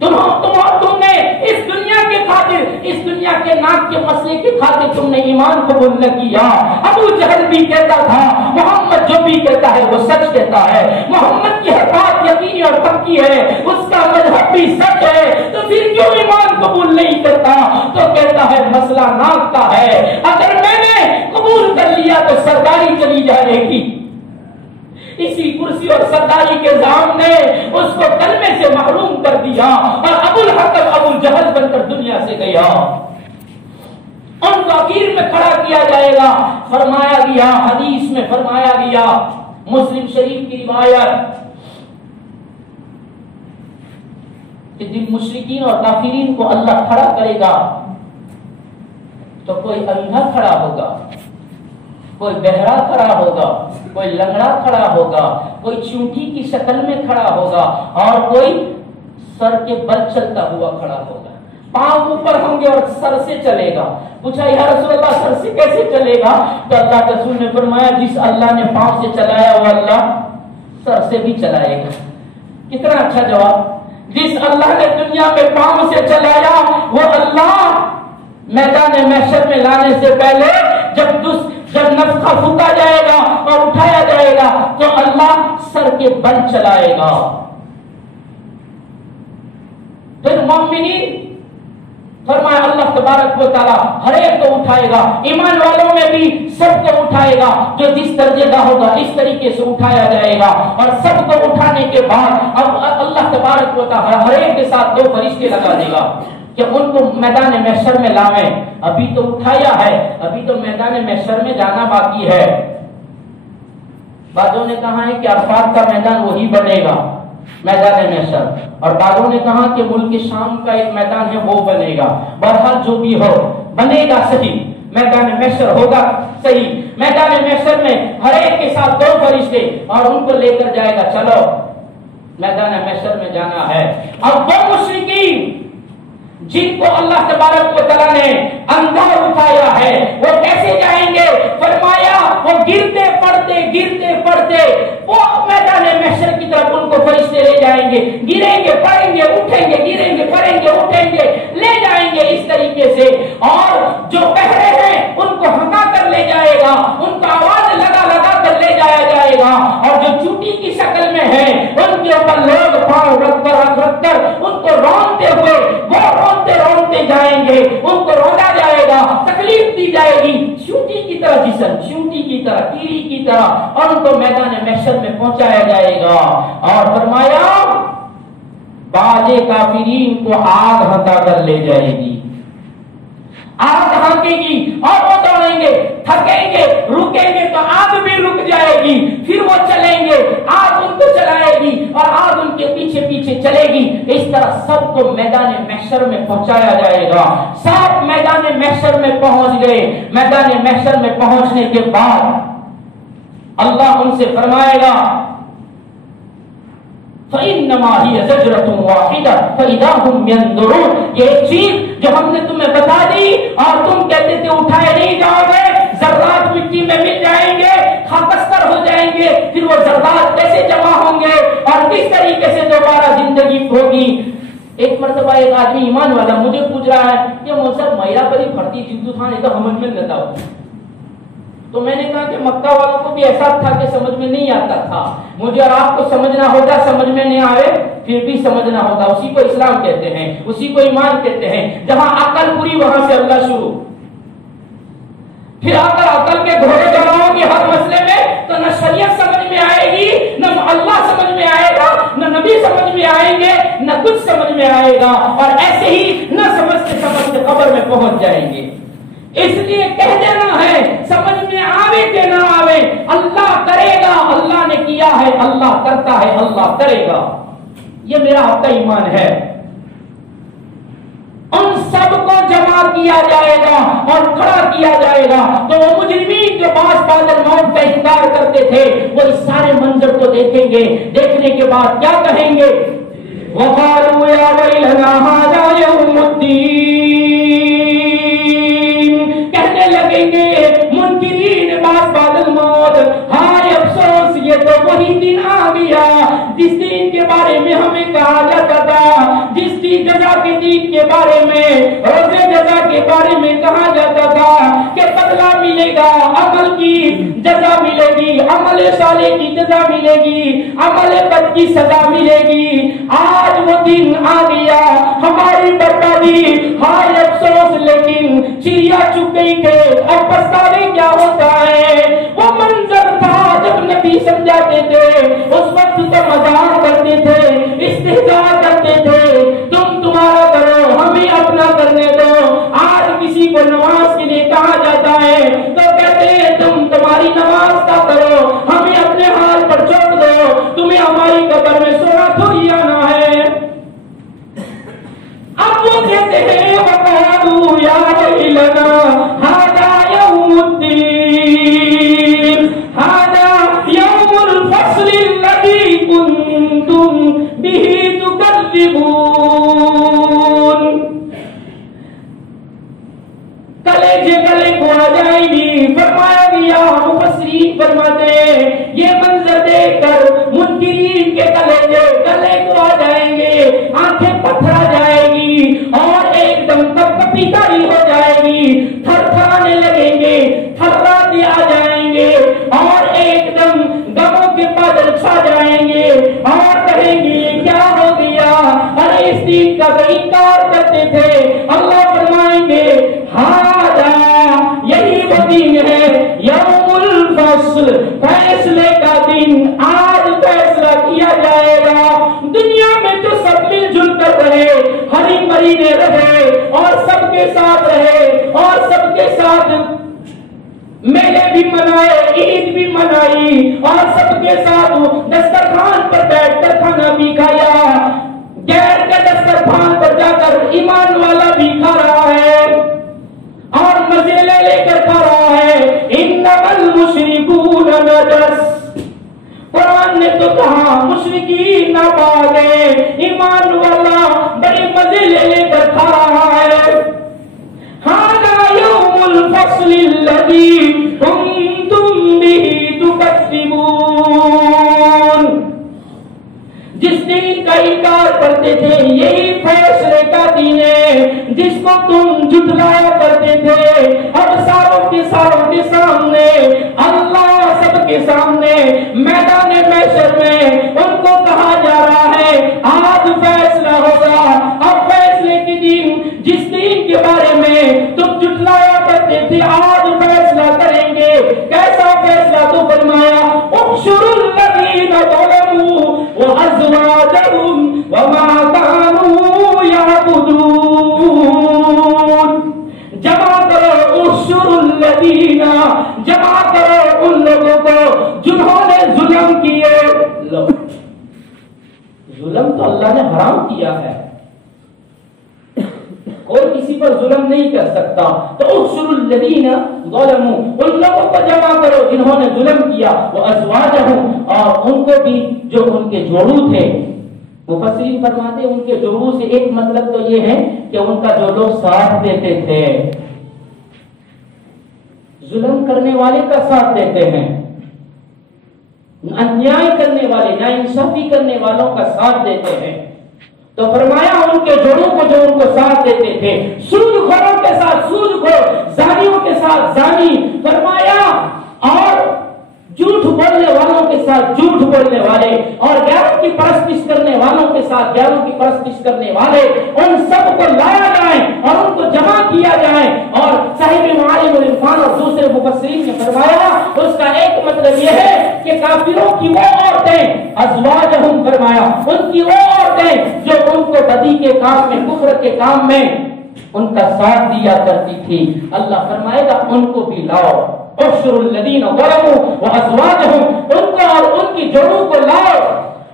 تم نے اس دنیا کے خاطر، اس دنیا کے ناک کے مسئلے کے خاطر تم نے ایمان قبول نہ کیا۔ ابو جہل بھی کہتا تھا محمد جو بھی کہتا ہے وہ سچ کہتا ہے، محمد کی ہر بات یقینی اور پکی ہے، اس کا مذہب بھی سچ ہے، تو پھر کیوں ایمان قبول نہیں کرتا؟ تو کہتا ہے مسئلہ ناک کا ہے، اگر میں نے قبول کر لیا تو سرداری چلی جائے گی۔ اسی کرسی اور سرداری کے ظلم نے اس کو کلمے سے محروم کر دیا اور ابو الحکم ابو جہل بن کر دنیا سے گیا۔ ان کو آخر میں کھڑا کیا جائے گا۔ فرمایا گیا، حدیث میں فرمایا گیا، مسلم شریف کی روایت، کہ جن مشرکین اور کافرین کو اللہ کھڑا کرے گا تو کوئی اندھا کھڑا ہوگا، کوئی بہرا کھڑا ہوگا، کوئی لنگڑا کھڑا ہوگا، کوئی چونٹی کی شکل میں کھڑا ہوگا، اور کوئی سر کے بل چلتا ہوا کھڑا ہوگا۔ پاؤں اوپر ہوں گے اور سر سے چلے گا۔ پوچھا یا رسول اللہ سر سے کیسے چلے گا؟ تو اللہ کے رسول نے فرمایا جس اللہ نے پاؤں سے چلایا وہ اللہ سر سے بھی چلائے گا۔ کتنا اچھا جواب! جس اللہ نے دنیا میں پاؤں سے چلایا وہ اللہ میدان محشر میں لانے سے پہلے جب نفخہ پھونکا جائے گا اور اٹھایا جائے گا تو اللہ سر کے بل چلائے گا۔ پھر مومنین فرمایا اللہ تبارک و تعالی ہر ایک کو اٹھائے گا، ایمان والوں میں بھی سب کو اٹھائے گا، جو جس درجے کا ہوگا اس طریقے سے اٹھایا جائے گا۔ اور سب کو اٹھانے کے بعد اب اللہ تبارک و تعالی ہر ایک کے ساتھ 2 فرشتے لگا دے گا کہ ان کو میدان محشر میں لاویں۔ ابھی تو اٹھایا ہے، ابھی تو میدان محشر میں جانا باقی ہے۔ بعضوں نے کہا ہے کہ عرفات کا میدان وہی بنے گا میدان محشر، اور بعضوں نے کہا کہ ملک شام کا ایک میدان ہے وہ بنے گا۔ بہرحال جو بھی ہو بنے گا صحیح، میدان محشر ہوگا صحیح۔ میدان محشر میں ہر ایک کے ساتھ 2 فرشتے اور ان کو لے کر جائے گا، چلو میدان محشر میں جانا ہے۔ اب وہ مشرکین جن کو اللہ تبارک و تعالیٰ نے اندھا اٹھایا ہے وہ کیسے جائیں گے؟ فرمایا وہ گرتے پڑتے وہ میدان محشر کی طرف ان کو فرشتے لے جائیں گے، گریں گے پڑیں گے اٹھیں گے، گریں گے پڑیں گے اٹھیں گے، لے جائیں گے اس طریقے سے۔ اور جو بہرے ہیں ان کو ہکا کر لے جائے گا، ان کو آواز لگا کر لے جایا جائے گا، اور جو چوٹی کی شکل میں ہے ان کے اوپر لوگ پاؤں رکھ کر ان کو رونتے ہوئے وہ رونتے جائیں گے، ان کو رونا جائے گا، تکلیف دی جائے گی، چونٹی کی طرح جسم، چونٹی کی طرح، کیڑی کی طرح، اور ان کو میدان محشر میں پہنچایا جائے گا۔ اور فرمایا باجے کافرین کو آگ ہتا کر لے جائے گی، آگ ہانکے گی اور وہ دوڑیں گے، تھکیں گے، رکیں گے تو آگ بھی رک جائے گی، پھر وہ چلیں گے، آگ ان کو چلائے گی اور آگ ان کے پیچھے پیچھے چلے گی۔ اس طرح سب کو میدان محشر میں پہنچایا جائے گا۔ سب میدان محشر میں پہنچ گئے۔ میدان محشر میں پہنچنے کے بعد اللہ ان سے فرمائے گا فَإِنَّمَا هِيَ زَجْرَةٌ وَاحِدَةٌ فَإِذَا هُمْ يَنظُرُونَ۔ یہ چیز جو ہم نے تمہیں بتا دی اور تم کہتے تھے اٹھائے نہیں جاؤ گے، ذرات مٹی میں مل جائیں گے، خاکستر ہو جائیں گے، پھر وہ ذرات کیسے جمع ہوں گے اور کس طریقے سے دوبارہ زندگی ہوگی۔ ایک مرتبہ ایک آدمی ایمان والا مجھے پوچھ رہا ہے کہ مجھے میرا بڑی بھرتی جدو تھا نہیں تو سمجھ میں نہیں آتا ہوتا۔ تو میں نے کہا کہ مکہ والوں کو بھی ایسا تھا کہ سمجھ میں نہیں آتا تھا، مجھے اور آپ کو سمجھنا ہوتا، سمجھ میں نہیں آئے پھر بھی سمجھنا ہوتا۔ اسی کو اسلام کہتے ہیں، اسی کو ایمان کہتے ہیں۔ جہاں عقل پوری وہاں سے اللہ شروع۔ پھر اگر عقل کے گھوڑے چلاؤ گے ہر مسئلے میں تو نہ شریعت سمجھ میں آئے گی، نہ اللہ سمجھ میں آئے گا، نہ نبی سمجھ میں آئیں گے، نہ کچھ سمجھ میں آئے گا، اور ایسے ہی نہ سمجھتے قبر میں پہنچ جائیں گے۔ اس لیے کہہ دینا ہے سمجھ میں آوے کہ نہ آوے، اللہ کرے گا، اللہ نے کیا ہے، اللہ کرتا ہے، اللہ کرے گا۔ یہ میرا آپ کا ایمان ہے۔ ان سب کو جمع کیا جائے گا اور کھڑا کیا جائے گا تو وہ مجرمین جو باز بادل موت کا انکار کرتے تھے وہ اس سارے منظر کو دیکھیں گے، دیکھنے کے بعد کیا کہیں گے؟ وَقَالُوا يَا وَيْلَنَا هَذَا يَوْمُ الدِّينِ، کہنے لگیں گے منکرین باز بادل موت، ہائے افسوس یہ تو وہی دن آ گیا جس دن کے بارے میں ہمیں کہا جاتا تھا، جس دن جزا کے دین کے بارے میں، روزے جزا کے بارے میں کہا جاتا تھا کہ بدلہ ملے گا، عمل کی جزا ملے گی، عمل صالح کی جزا ملے گی، عمل بد کی سزا ملے گی۔ آج وہ دن آ گیا، ہماری بربادی، ہائے افسوس، لیکن چڑیا چپ گئی تھے۔ اب پچھتانے کیا ہوتا ہے؟ وہ منظر تھا جب نبی سمجھاتے تھے، اس وقت تو مذاق کرتے تھے، استہزاء کرتے تھے، تم تمہارا کرو، ہمیں اپنا کرنے دو۔ آج کسی کو نماز کے لیے کہا جاتا ہے تو کہتے ہیں تم تمہاری نماز کا کرو، ہمیں اپنے حال پر چھوڑ دو، تمہیں ہماری قبر میں سونا تھوڑی آنا ہے۔ اب وہ کہتے ہیں وَقَالُوا يَا وَيْلَنَا هَذَا يَوْمُ الدِّينِ هَذَا يَوْمُ الْفَصْلِ الَّذِي كُنتُم بِهِ تُكَذِّبُونَ۔ کلیجے گلے کو آ جائیں گی۔ فرمایا گیا، مفسرین فرماتے ہیں یہ منظر دیکھ کر منکرین کے کلیجے گلے کو آ جائیں گے، آنکھیں پتھرا جائے گی اور ایک دم کپکپی تاری ہو جائے گی، تھر تھرانے لگیں گے، تھراتے آ جائیں گے اور ایک دم غموں کے بادل چھا جائیں گے اور کہیں گے کیا ہو گیا؟ ارے اس دین کا تو انکار کرتے تھے۔ اللہ فرمائیں گے ہاذا، یہی وہ دن ہے، یوم الفصل، فیصلے کا دن، آج فیصلہ کیا جائے گا۔ دنیا میں تو سب مل جل کر رہے، ہری مرینے رہے اور سب کے ساتھ رہے اور سب کے ساتھ میلے بھی منائے، عید بھی منائی اور سب کے ساتھ دسترخوان پر بیٹھ کر کھانا بھی کھایا، غیر کے دسترخوان پر جا کر ایمان والا بھی کھا رہا ہے اور مزے لے کر کھا رہا ہے۔ انما المشرکون نجس، قرآن نے تو کہا مشرکین ناپاک ہے، ایمان والا بڑے مزے لے کر کھا رہا ہے۔ ھذا یوم الفصل الذی کنتم بہ تکذبون، جس دن کا انکار کرتے تھے یہی فیصلے کا دن ہے جس کو تم جھٹلایا کرتے تھے۔ اب ساروں کے سامنے، اللہ سب کے سامنے میدان محشر میں ان کو کہا جا رہا ہے آج فیصلہ ہوگا۔ اب فیصلے کے دن، جس دن کے بارے میں تم جھٹلایا کرتے تھے، آج فیصلہ کریں گے۔ کیسا فیصلہ؟ تو فرمایا احشروا الذین ظلموا وازواجہم وما كانوا يعبدون، جمع کرو احشروا الذین، جمع کرو ان لوگوں کو جنہوں نے ظلم کیے۔ ظلم تو اللہ نے حرام کیا ہے، کوئی کسی پر ظلم نہیں کر سکتا۔ تو احشروا الذین ظلموا، ان لوگوں کو جمع کرو جنہوں نے ظلم کیا، وازواجہم، اور ان کو بھی جو ان کے جوڑو تھے۔ مفسرین فرماتے ہیں ان کے جوڑو سے ایک مطلب تو یہ ہے کہ ان کا جو لوگ ساتھ دیتے تھے، ظلم کرنے والے کا ساتھ دیتے ہیں، انیائی کرنے والے، ناانصافی کرنے والوں کا ساتھ دیتے ہیں۔ تو فرمایا ان کے جوڑوں کو جو ان کو ساتھ دیتے تھے، سود خوروں کے ساتھ سود خور، زانیوں کے ساتھ زانی، فرمایا اور جھوٹ بولنے والوں کے ساتھ جھوٹ بولنے والے، اور غیروں کی پرستش کرنے والوں کے ساتھ غیروں کی پرستش کرنے والے، ان سب کو لایا جائے اور ان کو جمع کیا جائے۔ اور صاحب معالم العرفان اور دوسرے مفسرین نے فرمایا اس کا ایک مطلب یہ ہے کہ کافروں کی وہ عورتیں، ازواجہم فرمایا، ان کی وہ عورتیں جو ان کو بدی کے کام میں، کفر کے کام میں ان کا ساتھ دیا کرتی تھی، اللہ فرمائے گا ان کو بھی لاؤ۔ احشروا الذین ظلموا وازواجہم، ان کو اور ان کی جوڑوں کو لاؤ۔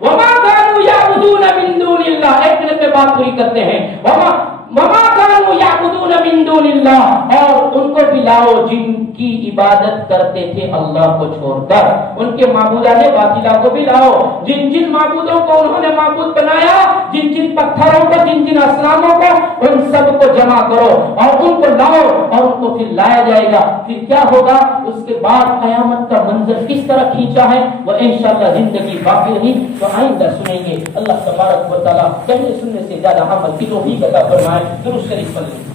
وما كانوا يعبدون من دون اللہ، ایک منٹ میں بات پوری کرتے ہیں۔ وما كانوا يعبدون من دون اللہ، اور ان کو کو بھی لاؤ جن کی عبادت کرتے تھے اللہ کو چھوڑ کر، ان کے معبودان باطلہ کو بھی لاؤ، جن جن معبودوں کو انہوں نے معبود بنایا، جن جن پتھروں کو، جن جن اصناموں کو، ان سب کو جمع کرو اور ان کو لاؤ اور ان کو پھر لایا جائے گا۔ پھر کیا ہوگا؟ اس کے بعد قیامت کا منظر کس طرح کھینچا ہے وہ انشاءاللہ زندگی باقی رہی تو آئندہ سنیں گے۔ اللہ تبارک و تعالیٰ کہنے سننے سے زیادہ عمل کی توفیق عطا فرمائے۔ درود شریف پڑھیں۔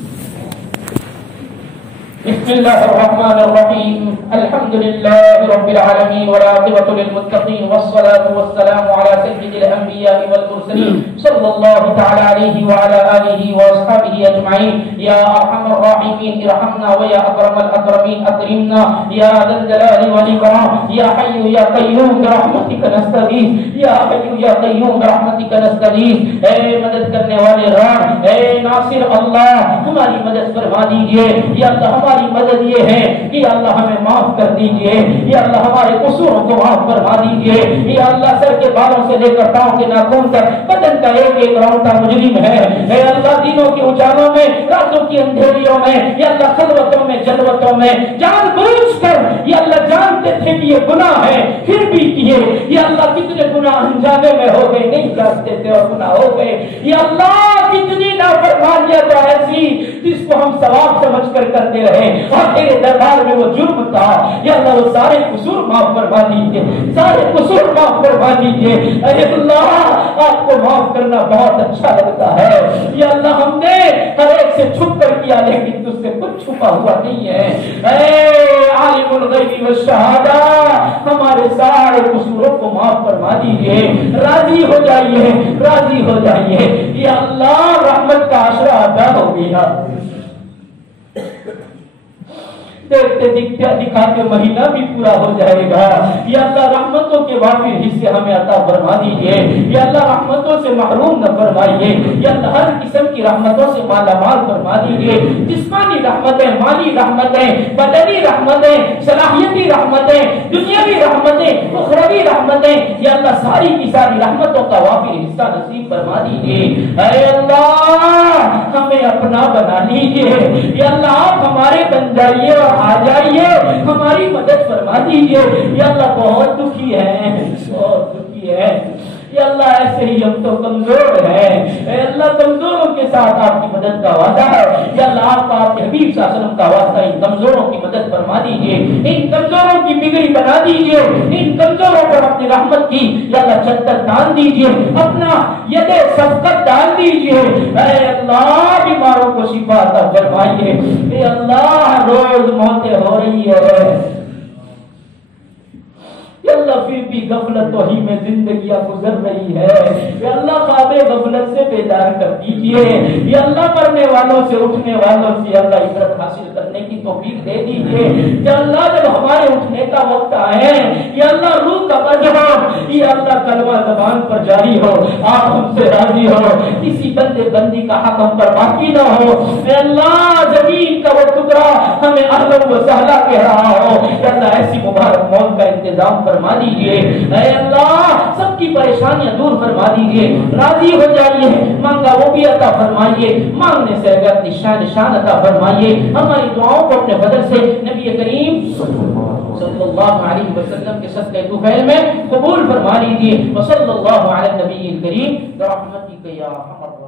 بسم الله الرحمن الرحيم الحمد لله رب العالمين والعاقبة للمتقين والصلاة والسلام على سيد الأنبياء والمرسلين صلى الله تعالى عليه وعلى آله وأصحابه أجمعين يا أرحم الراحمين ارحمنا ويا أكرم الأكرمين أكرمنا يا ذا الجلال والإكرام يا حي يا قيوم برحمتك نستغيث يا حي يا قيوم برحمتك نستغيث۔ اے مدد کرنے والے رب، اے ناصر اللہ ہماری مدد فرما دیجئے یا اللہ۔ ہماری مدد یہ ہے کہ اللہ ہمیں معاف کر دیجئے، یا اللہ ہمارے قصوروں کو معاف فرما دیجئے، یا اللہ سر کے بالوں سے لے کر پاؤں کے ناخن تک بدن کا ایک ایک رونتا مجرم ہے، اے اللہ دنوں کے اجالوں میں، راتوں کی اندھیریوں میں، یا اللہ خلوتوں میں جلوتوں میں جان بوجھ کر یا اللہ جانتے تھے کہ یہ گناہ ہے پھر بھی کیے، یا اللہ کتنے گناہ انجانے میں ہو گئے نہیں جانتے تھے اور گناہ ہو گئے، یا اللہ کتنی نافرمانیاں تو ایسی جس کو ہم ثواب سمجھ کر کرتے رہے اور تیرے دربار میں وہ جرم تھا، یا اللہ وہ سارے قصور معاف فرما دیجیے، سارے قصور معاف فرما دیجیے۔ اے اللہ آپ کو معاف کرنا بہت اچھا لگتا ہے، یا اللہ ہم نے ہر ایک سے چھپ کر کیا لیکن تجھ سے کچھ چھپا ہوا نہیں ہے۔ اے عالم الغیب والشہادہ ہمارے سارے قصوروں کو معاف فرما دیجیے، راضی ہو جائیے، راضی ہو جائیے، یا اللہ رحمت کا عشرہ عطا ہو گیا۔ دیکھتے دکھاتے مہینہ بھی پورا ہو جائے گا، یا اللہ رحمتوں کے وافر حصے ہمیں عطا فرما دیجیے، یا اللہ رحمتوں سے محروم نہ فرمائیے، یا اللہ ہر قسم کی رحمتوں سے مالا مال فرما دیجیے، جسمانی رحمتیں، مالی رحمتیں، بدنی رحمتیں، صلاحیتی رحمتیں، دنیاوی رحمتیں، اخروی رحمتیں، یا اللہ ساری کی ساری رحمتوں کا وافر حصہ نصیب فرما دیجیے۔ اے اللہ ہمیں اپنا بنا لیجیے، یا اللہ آپ ہمارے بن جائیے اور آ جائیے، ہماری مدد فرما دیجیے، یا اللہ بہت دکھی ہے، بہت دکھی ہے، یا اللہ ایسے ہی ہم تو کمزور ہیں، اے اللہ کمزوروں کے ساتھ آپ کی مدد کا وعدہ ہے، یا اللہ آپ کا آپ کے حبیب صلی اللہ علیہ وسلم کا واسطہ ان کمزوروں کی مدد فرما دیجیے، ان کمزوروں کی بگڑی بنا دیجیے، ان کمزوروں پر اپنی رحمت کی یا اللہ چادر ڈال دیجیے، اپنا ید شفقت ڈال دیجیے۔ اے اللہ بیماروں کو شفا عطا فرمائیے، اے اللہ روز موتیں ہو رہی ہے، یا اللہ پھر بھی غفلتوں ہی میں زندگیاں گزر رہی ہے، یا اللہ خواب غفلت سے بیدار کر دیجئے، یا اللہ مرنے والوں سے اٹھنے والوں سے اللہ عبرت حاصل کرنے کی توفیق دے دیجئے، یا اللہ جب ہمارے اٹھنے کا وقت آئے، یا اللہ روح کا قبض ہو، یا اللہ کلمہ زبان پر جاری ہو، آپ ہم سے راضی ہو، کسی بندے بندی کا حق ہم پر باقی نہ ہو، یا اللہ زمین کا وہ ٹکڑا ہمیں اہلا و سہلا کہہ رہا ہو، یا اللہ ایسی مبارک موت کا انتظام فرما دیجئے، اے اللہ سب کی پریشانیاں دور فرما دیجئے، راضی ہو جائیے، مانگا وہ بھی عطا فرمائیے، مانگنے سے اگر نشان عطا فرمائیے، ہماری دعاؤں کو اپنے بدل سے نبی کریم صلی اللہ علیہ وسلم کے صدقہ طفیل میں قبول فرما لیجئے، وصلی اللہ علی النبی الکریم برحمتک یا ارحم الراحمین۔